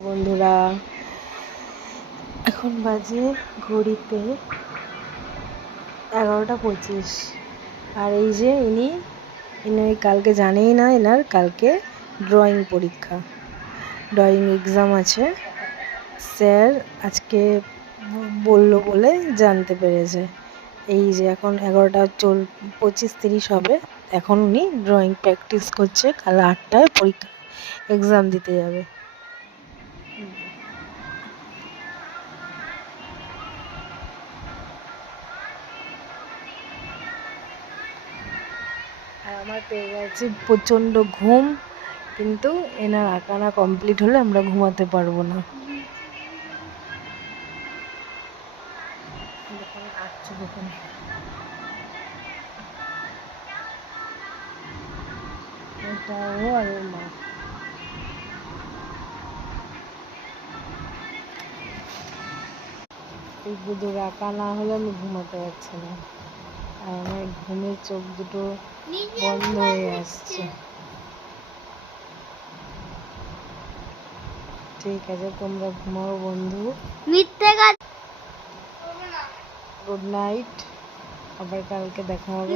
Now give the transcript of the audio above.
বন্ধুরা, এখন বাজে ঘড়িতে 11টা 25। আর এই যে ইনি কালকে জানেই না, এনার কালকে ড্রয়িং পরীক্ষা, ড্রয়িং এক্সাম আছে। স্যার আজকে বললো বলে জানতে পেরেছে। এই যে এখন 11টা 25-30 হবে, এখন উনি ড্রয়িং প্র্যাকটিস করছে। কাল 8টায় পরীক্ষা এক্সাম দিতে যাবে। আর আমার পেয়ে গেছে প্রচণ্ড ঘুম, কিন্তু এনার আঁকানা কমপ্লিট হলে আমরা ঘুমাতে পারবো না। এটা ও আর ওর মা। এই বুধুর আঁকা না হলে আমি ঘুমাতে পারছি না, আর আমার ঘুমের চোখ দুটো বন্ধ হয়ে আসছে। ঠিক আছে, তোমরা ঘুমাও বন্ধু। গুড নাইট, আবার কালকে দেখা হবে।